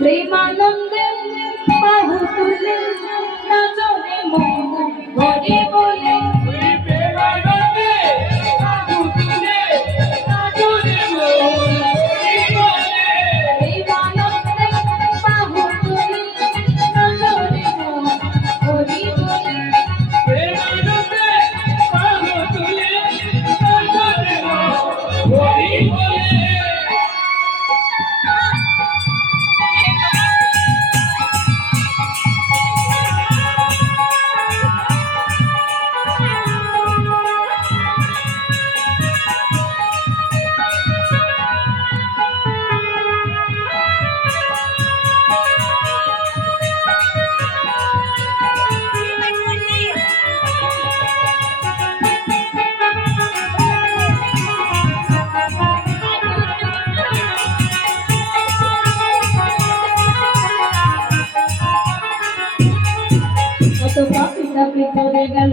প্রেমানন্দে বাহু তুলে নাচনে মন ভরে বলে প্রেমানন্দে বাহু তুলে নাচনে মন ভরে বলে প্রেমানন্দে বাহু তুলে নাচনে মন ভরে বলে প্রেমানন্দে বাহু তুলে নাচনে মন ভরে বলে। কত পাপিটা ভিতরে গেল